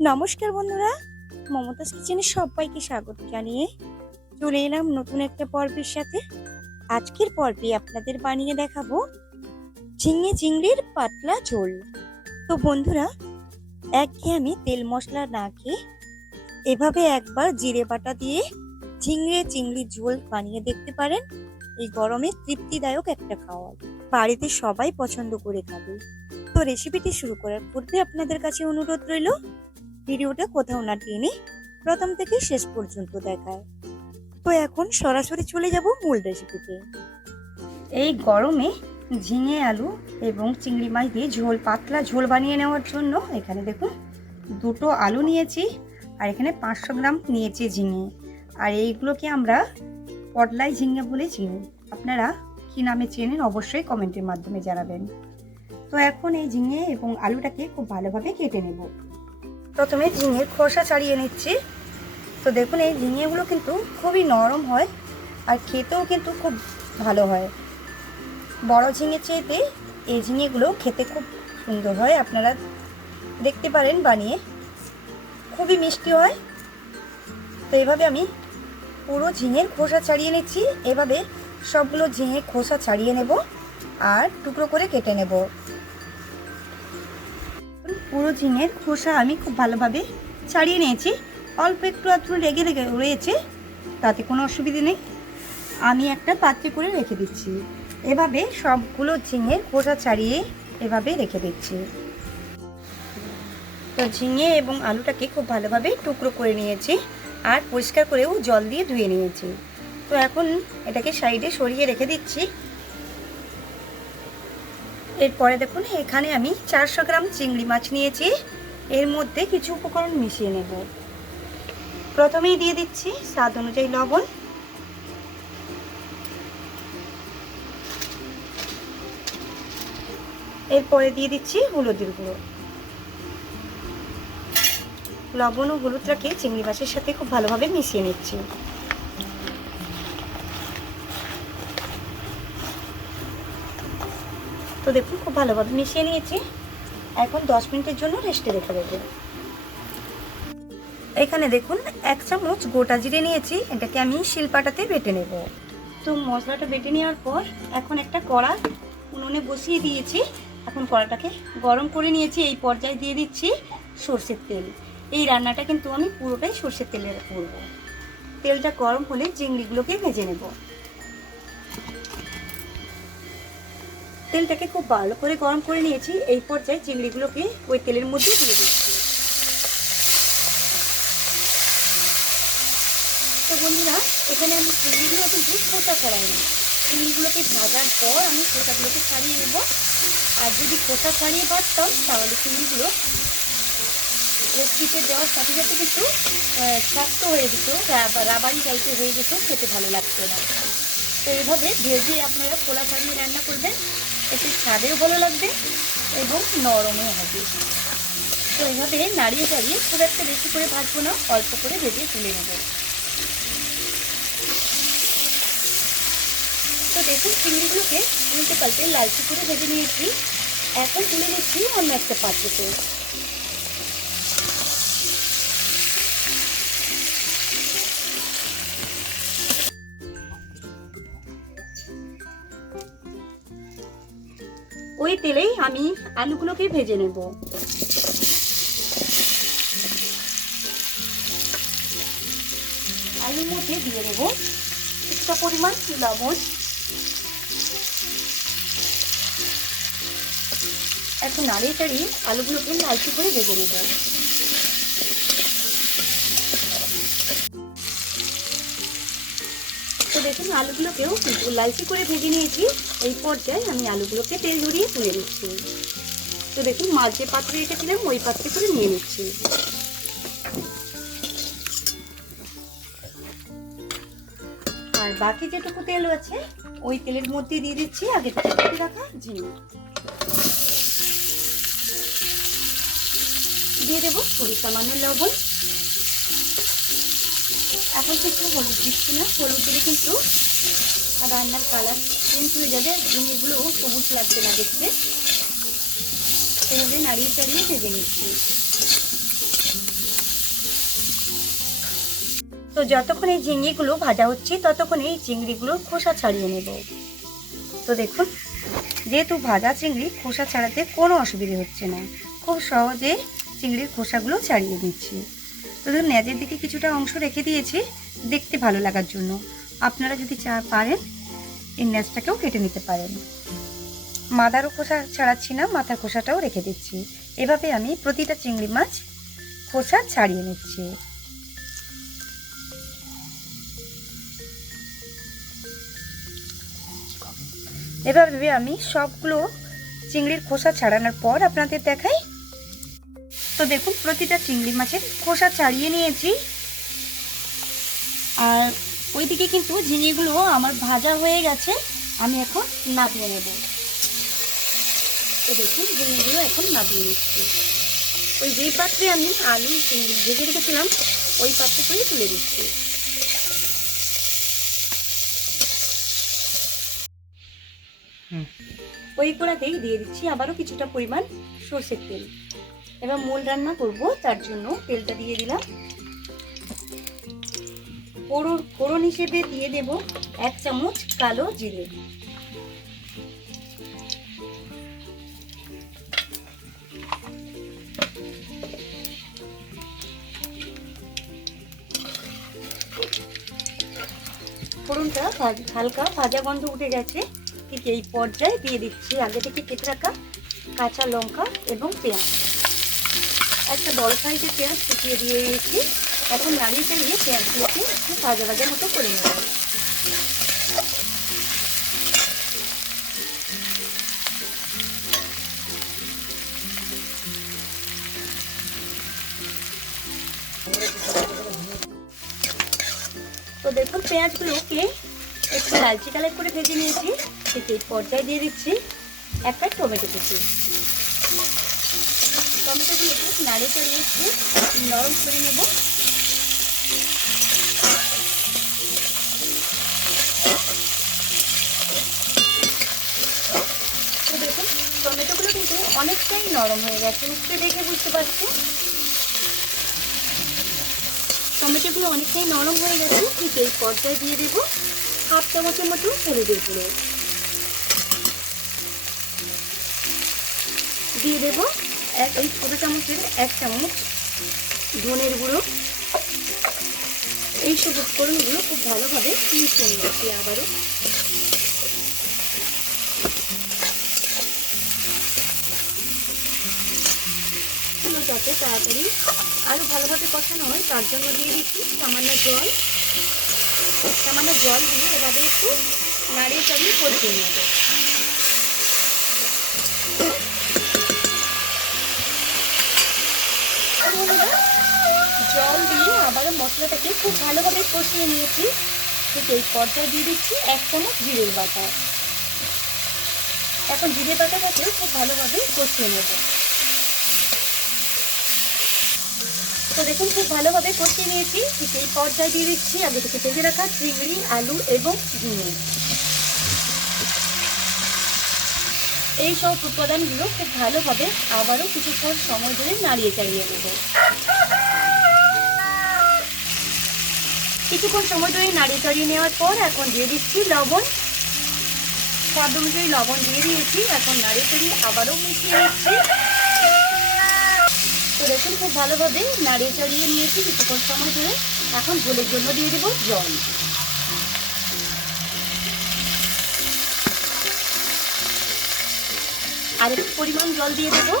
নমস্কার বন্ধুরা, মমতাজ কিচেনে সবাইকে স্বাগত জানিয়ে চলে এলাম নতুন একটা পর্বের সাথে। আজকের পর্বে আপনাদের বানিয়ে দেখাবো ঝিঙে চিংড়ির পাতলা ঝোল। তো বন্ধুরা, একঘেয়েমি তেল মশলা না খেয়ে এভাবে একবার জিরে বাটা দিয়ে ঝিঙে চিংড়ির ঝোল বানিয়ে দেখতে পারেন। এই গরমে তৃপ্তিদায়ক একটা খাবার, বাড়িতে সবাই পছন্দ করে খাবে। তো রেসিপিটি শুরু করার পূর্বে আপনাদের কাছে অনুরোধ রইল, ভিডিওটা কোথাও না টেনে প্রথম থেকে শেষ পর্যন্ত দেখায়। তো এখন সরাসরি চলে যাব মূল রেসিপিতে। এই গরমে ঝিঙে আলু এবং চিংড়ি মাছ দিয়ে ঝোল, পাতলা ঝোল বানিয়ে নেওয়ার জন্য এখানে দেখুন দুটো আলু নিয়েছি, আর এখানে 500 গ্রাম নিয়েছি ঝিঙে। আর এইগুলোকে আমরা পটলাই ঝিঙে বলে চিনি। আপনারা কি নামে চেনেন অবশ্যই কমেন্টের মাধ্যমে জানাবেন। তো এখন এই ঝিঙে এবং আলুটাকে খুব ভালোভাবে কেটে নেব। প্রথমে ঝিঙের খোসা ছাড়িয়ে নিচ্ছি। তো দেখুন এই ঝিঙেগুলো কিন্তু খুবই নরম হয় আর খেতেও কিন্তু খুব ভালো হয়। বড় ঝিঙে চাইতে এই ঝিঙেগুলো খেতে খুব সুন্দর হয়, আপনারা দেখতে পারেন বানিয়ে, খুবই মিষ্টি হয়। তো এভাবে আমি পুরো ঝিঙের খোসা ছাড়িয়ে নিচ্ছি। এভাবে সবগুলো ঝিঙে খোসা ছাড়িয়ে নেব আর টুকরো করে কেটে নেব। পুরো ঝিঙের খোসা আমি খুব ভালোভাবে ছাড়িয়ে নিয়েছি। অল্প একটু রেগে রয়েছে, তাতে কোনো অসুবিধে নেই। আমি একটা পাত্রে করে রেখে দিচ্ছি। এভাবে সবগুলো ঝিঙের খোসা ছাড়িয়ে এভাবে রেখে দিচ্ছি। তো ঝিঙে এবং আলুটাকে খুব ভালোভাবে টুকরো করে নিয়েছি আর পরিষ্কার করেও জল দিয়ে ধুয়ে নিয়েছি। তো এখন এটাকে সাইডে সরিয়ে রেখে দিচ্ছি। এরপরে দেখুন এখানে আমি 400 গ্রাম চিংড়ি মাছ নিয়েছি। এর মধ্যে কিছু উপকরণ মিশিয়ে নেব। প্রথমেই দিয়ে দিচ্ছি স্বাদ অনুযায়ী লবণ, এরপরে দিয়ে দিচ্ছি হলুদের গুঁড়ো। লবণ ও হলুদটাকে চিংড়ি মাছের সাথে খুব ভালোভাবে মিশিয়ে নিচ্ছি। তো দেখুন খুব ভালোভাবে মিশিয়ে নিয়েছি। এখন 10 মিনিটের জন্য রেস্টে রেখে দেবো। এখানে দেখুন 1 চামচ গোটা জিরে নিয়েছি, এটাকে আমি শিলপাটাতে বেটে নেব। তো মশলাটা বেটে নেওয়ার পর এখন একটা কড়া উনুনে বসিয়ে দিয়েছি। এখন কড়াটাকে গরম করে নিয়েছি। এই পর্যায়ে দিয়ে দিচ্ছি সর্ষের তেল। এই রান্নাটা কিন্তু আমি পুরোটাই সর্ষের তেলে করব। তেলটা গরম হলে চিংড়িগুলোকে ভেজে নেব। তেলটাকে খুব ভালো করে গরম করে নিয়েছি। এই পর্যায়ে চিংড়িগুলোকে ওই তেলের মধ্যে দিয়ে দিচ্ছি। তো বন্ধুরা, এখানে আমি চিংড়িগুলো কিন্তু খোসা ছাড়াইনি। চিংড়িগুলোকে ভাজার পর আমি খোসাগুলোকে ছাড়িয়ে নেব। আর যদি খোসা ছাড়িয়ে ভাজতাম তাহলে চিংড়িগুলো রেসিপিতে দেওয়ার সাথে সাথে কিন্তু শক্ত হয়ে যেত, রাবারি টাইপের হয়ে যেত, খেতে ভালো লাগতো না। তো এইভাবে ভেজে আপনারা খোলা ছাড়িয়ে রান্না করবেন, এতে স্বাদেও ভালো লাগবে এবং নরমও হবে। তো এইভাবে নাড়িয়ে চাড়িয়ে খুব একটা বেশি করে ভাজবো না, অল্প করে ভেজে তুলে নেব। তো দেখুন চিংড়িগুলোকে উল্টে পাল্টে লালচে করে ভেজে নিয়েছি। এখন তুলে নিচ্ছি অন্য একটা পাত্রতে। ওই তেলেই আমি আলুগুলোকে ভেজে নেব। আলুর মধ্যে দিয়ে দেব কিছুটা পরিমাণ লবণ। এখন নাড়িয়ে চাড়িয়ে আলুগুলোকে লালচে করে ভেজে নেব। তো দেখুন আলুগুলোকেও লালচে করে ভেজে নিয়েছি। এই পর্যায়ে আমি আলুগুলোকে তেল ঝরিয়ে তুলে নিচ্ছি। তো দেখুন মাছ যে পাত্রে রেখেছিলাম ওই পাত্রে করে নিয়ে নিচ্ছি। আর বাকি যেটুকু তেল আছে ওই তেলের মধ্যে দিয়ে দিচ্ছি আগে থেকে কেটে রাখা ঝিঙে। দিয়ে দেবো খুবই সামান্য লবণ। এখন কিন্তু হলুদ দিচ্ছি না, হলুদ দিলে কিন্তু রান্নার কালার চেঞ্জ হয়ে যাবে, ঝিঙেগুলো সবুজ লাগবে না দেখতে। এভাবে নাড়িয়ে চাড়িয়ে ভেজে নিচ্ছি। তো যতক্ষণ এই ঝিঙেগুলো ভাজা হচ্ছে ততক্ষণ এই চিংড়িগুলোর খোসা ছাড়িয়ে নেব। তো দেখুন, যেহেতু ভাজা চিংড়ি খোসা ছাড়াতে কোনো অসুবিধে হচ্ছে না, খুব সহজে চিংড়ির খোসাগুলো ছাড়িয়ে দিচ্ছি। তো ধরুন ন্যাজের দিকে কিছুটা অংশ রেখে দিয়েছি দেখতে ভালো লাগার জন্য। আপনারা যদি পারেন এই ন্যাজটাকেও কেটে নিতে পারেন। মাথারও খোসা ছাড়াচ্ছি না, মাথার খোসাটাও রেখে দিচ্ছি। এভাবে আমি প্রতিটা চিংড়ি মাছ খোসা ছাড়িয়ে নিচ্ছি। এভাবে আমি সবগুলো চিংড়ির খোসা ছাড়ানোর পর আপনাদের দেখাই। তো দেখুন প্রতিটা চিংড়ি মাছের খোসা ছাড়িয়ে নিয়েছি। আর ওইদিকে কিন্তু ঝিঙেগুলো আমার ভাজা হয়ে গেছে, আমি এখন নামিয়ে নেব। তো দেখুন ঝিঙেগুলো এখন নামিয়ে নিচ্ছি। ওই যেই পাত্রে আমি আলু চিংড়ি ভেজে রেখেছিলাম ওই পাত্রে করে তুলে দিচ্ছি। ওই কড়াতেই দিয়ে দিচ্ছি আবারও কিছুটা পরিমাণ সরষের তেল। এবার মূল রান্না করব, তার জন্য তেলটা দিয়ে দিলাম। ফোড়ন হিসেবে দিয়ে দেব 1 চামচ কালো জিরে। ফোড়নটা হালকা ভাজা গন্ধ উঠে গেছে, ঠিক এই পর্যায়ে দিয়ে দিচ্ছি আগে থেকে কেটে রাখা কাঁচা লঙ্কা এবং পেঁয়াজ। একটা বড় সাইজের পেঁয়াজ কুচিয়ে দিয়ে দিয়েছি। এখন নাড়িয়ে চাড়িয়ে পেঁয়াজগুলোকে একটু ভাজা ভাজা মতো করে নেব। তো দেখুন পেঁয়াজগুলোকে একটু লালচে কালার করে ভেজে নিয়েছি, ঠিক এই পর্যায়ে দিয়ে দিচ্ছি একটা টমেটো কুচি। টমেটোগুলোকে নাড়িয়ে চাড়িয়ে একটু নরম করে নেব। তো দেখুন টমেটোগুলো কিন্তু অনেকটাই নরম হয়ে গেছে, একটু দেখে বুঝতে পারছি টমেটোগুলো অনেকটাই নরম হয়ে গেছে। ঠিক এই পর্যায়ে দিয়ে দেবো 1/2 চামচের মতো হলুদের গুঁড়ো, দিয়ে দেবো এই ছোটো চামচের 1 চামচ ধনের গুঁড়ো। এই সব উপকরণগুলো খুব ভালোভাবে মিশিয়ে নিচ্ছি আবারও। যাতে তাড়াতাড়ি আরও ভালোভাবে কষানো হয় তার জন্য দিয়ে দিচ্ছি সামান্য জল। সামান্য জল দিয়ে এভাবে একটু নাড়িয়ে চাড়িয়ে কষিয়ে নেব। জল দিয়ে আবারও মশলাটাকে খুব ভালোভাবে কষিয়ে নিয়েছি। ঠিক এই পর্যায়ে দিয়ে দিচ্ছি 1 চামচ জিরের বাটা। এখন জিরে বাটাটাকে খুব ভালোভাবে কষিয়ে নেব। তো দেখুন খুব ভালোভাবে কষিয়ে নিয়েছি। ঠিক এই পর্যায়ে দিয়ে দিচ্ছি আগে থেকে ভেজে রাখা চিংড়ি, আলু এবং ঝিঙে। এই সব উপাদানগুলো খুব ভালোভাবে আবারও কিছুক্ষণ সময় ধরে নাড়িয়ে চাড়িয়ে নেব। কিছুক্ষণ সময় ধরে নাড়িয়ে চাড়িয়ে নেওয়ার পর এখন দিয়ে দিচ্ছি লবণ। স্বাদ অনুযায়ী লবণ দিয়ে দিয়েছি। এখন নাড়িয়ে চাড়িয়ে আবারও মিশিয়ে নিচ্ছি। তো দেখুন খুব ভালোভাবে নাড়িয়ে চাড়িয়ে নিয়েছি কিছুক্ষণ সময় ধরে। এখন ঝোলের জন্য দিয়ে দেবো জল। আর একটু পরিমাণ জল দিয়ে দেবো।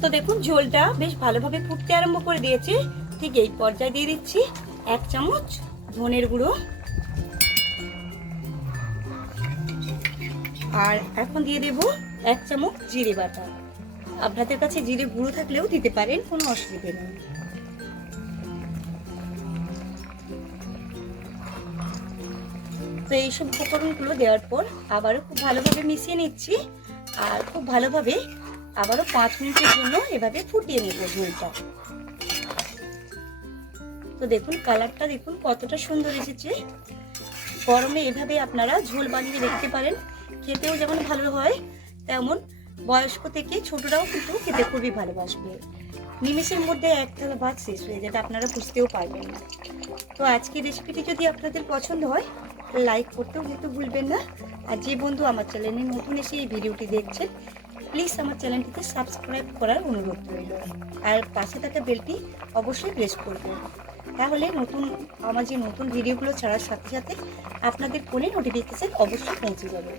তো দেখুন ঝোলটা বেশ ভালোভাবে ফুটতে আরম্ভ করে দিয়েছে। ঠিক এই পর্যায়ে দিয়ে দিচ্ছি 1 চামচ ধনের গুঁড়ো। আর এখন দিয়ে দেব 1 চামচ জিরে বাটা। আপনাদের কাছে জিরে গুঁড়ো থাকলেও দিতে পারেন, কোনো অসুবিধা নেই। তো এইসব উপকরণগুলো দেওয়ার পর আবারও খুব ভালোভাবে মিশিয়ে নিচ্ছি। আর খুব ভালোভাবে আবারও 5 মিনিটের জন্য এভাবে ফুটিয়ে নেব ঝোলটা। তো দেখুন কালারটা দেখুন কতটা সুন্দর এসেছে। গরমে এভাবে আপনারা ঝোল বানিয়ে দেখতে পারেন, খেতেও যেমন ভালো হয় তেমন বয়স্ক থেকে ছোটরাও কিন্তু খেতে খুবই ভালোবাসবে। নিমেষের মধ্যে এক থালা ভাত শেষ হয়ে যাবে, আপনারা বুঝতেও পারবেন না। তো আজকের রেসিপিটি যদি আপনাদের পছন্দ হয় লাইক করতেও কিন্তু ভুলবেন না। আর যে বন্ধু আমার চ্যানেলে নতুন এসে এই ভিডিওটি দেখছেন প্লিজ আমার চ্যানেলটিতে সাবস্ক্রাইব করার অনুরোধ রইল। আর পাশে থাকা বেলটি অবশ্যই প্রেস করবেন, তাহলে আমার যে নতুন ভিডিওগুলো ছাড়ার সাথে সাথে আপনাদের ফোনে নোটিফিকেশন অবশ্যই পৌঁছে যাবে।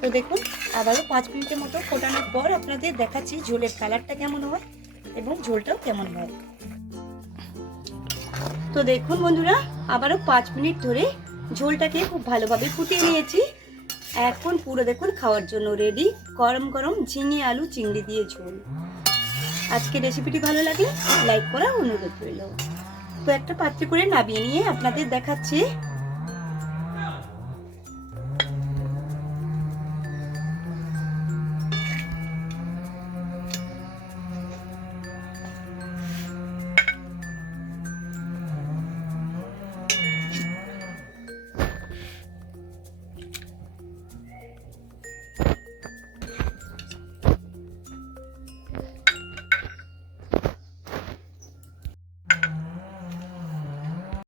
তো দেখুন আবারও 5 মিনিটের মতো ফোটানোর পর আপনাদের দেখাচ্ছি ঝোলের কালারটা কেমন হয় এবং ঝোলটাও কেমন হয়। তো দেখুন বন্ধুরা, আবারও 5 মিনিট ধরে ঝোলটাকে খুব ভালোভাবে ফুটিয়ে নিয়েছি। এখন পুরো দেখুন খাওয়ার জন্য রেডি, গরম গরম ঝিঙে আলু চিংড়ি দিয়ে ঝোল। আজকে রেসিপিটি ভালো লাগলে লাইক করার অনুরোধ রইল। তো একটা পাত্রে করে নামিয়ে নিয়ে আপনাদের দেখাচ্ছি